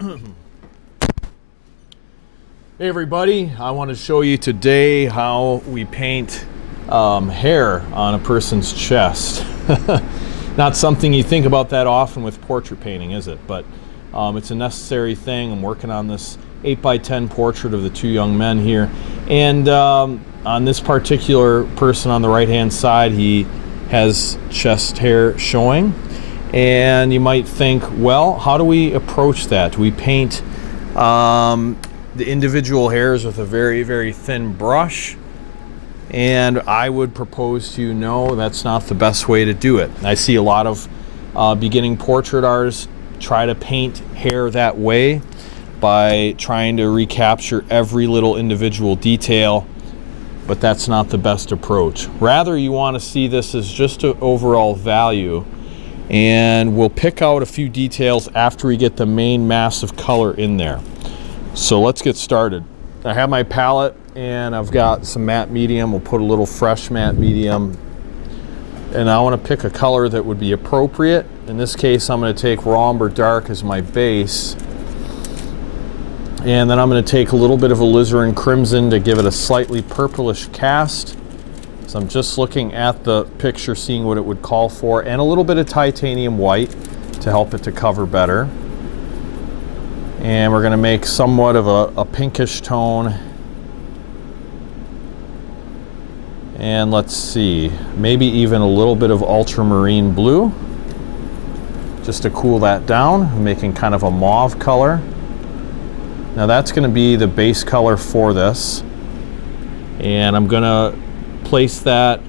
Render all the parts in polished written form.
Hey everybody, I want to show you today how we paint hair on a person's chest. Not something you think about that often with portrait painting, is it? But it's a necessary thing. I'm working on this 8x10 portrait of the two young men here. And on this particular person on the right hand side, he has chest hair showing. And you might think, well, how do we approach that? Do we paint the individual hairs with a very, very thin brush? And I would propose to you, no, that's not the best way to do it. I see a lot of beginning portrait artists try to paint hair that way by trying to recapture every little individual detail, but that's not the best approach. Rather, you want to see this as just an overall value, and we'll pick out a few details after we get the main mass of color in there. So let's get started. I have my palette and I've got some matte medium. We'll put a little fresh matte medium, and I want to pick a color that would be appropriate. In this case, I'm going to take raw umber dark as my base, and then I'm going to take a little bit of alizarin crimson to give it a slightly purplish cast. So I'm just looking at the picture, seeing what it would call for, and a little bit of titanium white to help it to cover better. And we're going to make somewhat of a pinkish tone. And let's see, maybe even a little bit of ultramarine blue, just to cool that down. I'm making kind of a mauve color. Now that's going to be the base color for this. And I'm going to place that,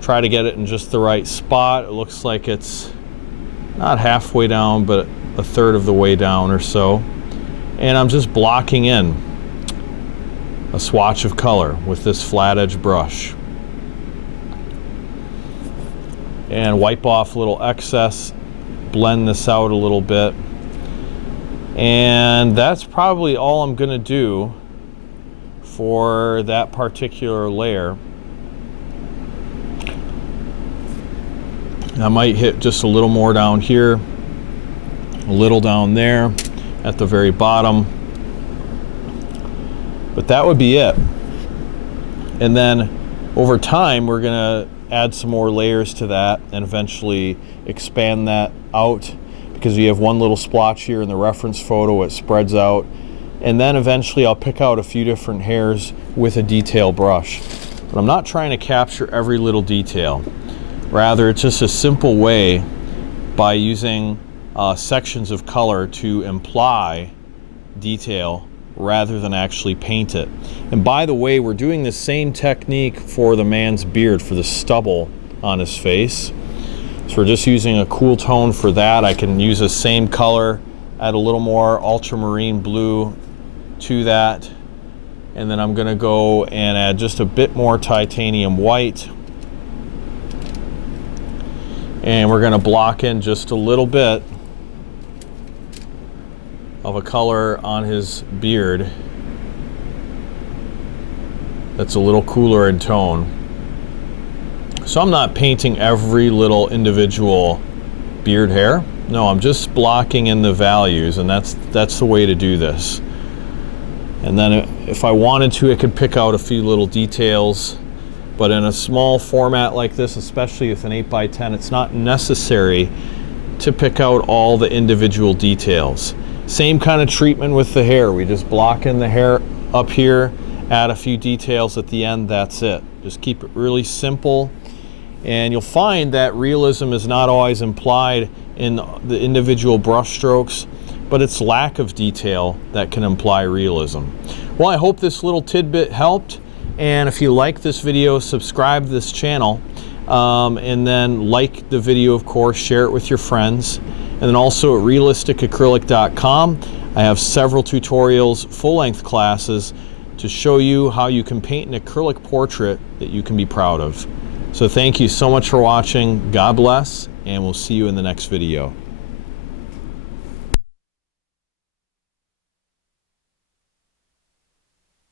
try to get it in just the right spot. It looks like it's not halfway down, but a third of the way down or so. And I'm just blocking in a swatch of color with this flat edge brush. And wipe off a little excess, blend this out a little bit. And that's probably all I'm gonna do for that particular layer. I might hit just a little more down here, a little down there at the very bottom, but that would be it. And then over time we're gonna add some more layers to that and eventually expand that out, because you have one little splotch here in the reference photo, it spreads out. And then eventually I'll pick out a few different hairs with a detail brush. But I'm not trying to capture every little detail. Rather, it's just a simple way by using sections of color to imply detail rather than actually paint it. And by the way, we're doing the same technique for the man's beard, for the stubble on his face. So we're just using a cool tone for that. I can use the same color, add a little more ultramarine blue to that, and then I'm going to go and add just a bit more titanium white, and we're going to block in just a little bit of a color on his beard that's a little cooler in tone. So I'm not painting every little individual beard hair. No, I'm just blocking in the values, and that's the way to do this. And then if I wanted to, I could pick out a few little details, but in a small format like this, especially with an 8x10, it's not necessary to pick out all the individual details. Same kind of treatment with the hair. We just block in the hair up here, add a few details at the end, that's it. Just keep it really simple. And you'll find that realism is not always implied in the individual brush strokes, but it's lack of detail that can imply realism. Well, I hope this little tidbit helped, and if you like this video, subscribe to this channel, and then like the video, of course, share it with your friends. And then also at RALISTICacrylic.com, I have several tutorials, full-length classes to show you how you can paint an acrylic portrait that you can be proud of. So thank you so much for watching. God bless, and we'll see you in the next video.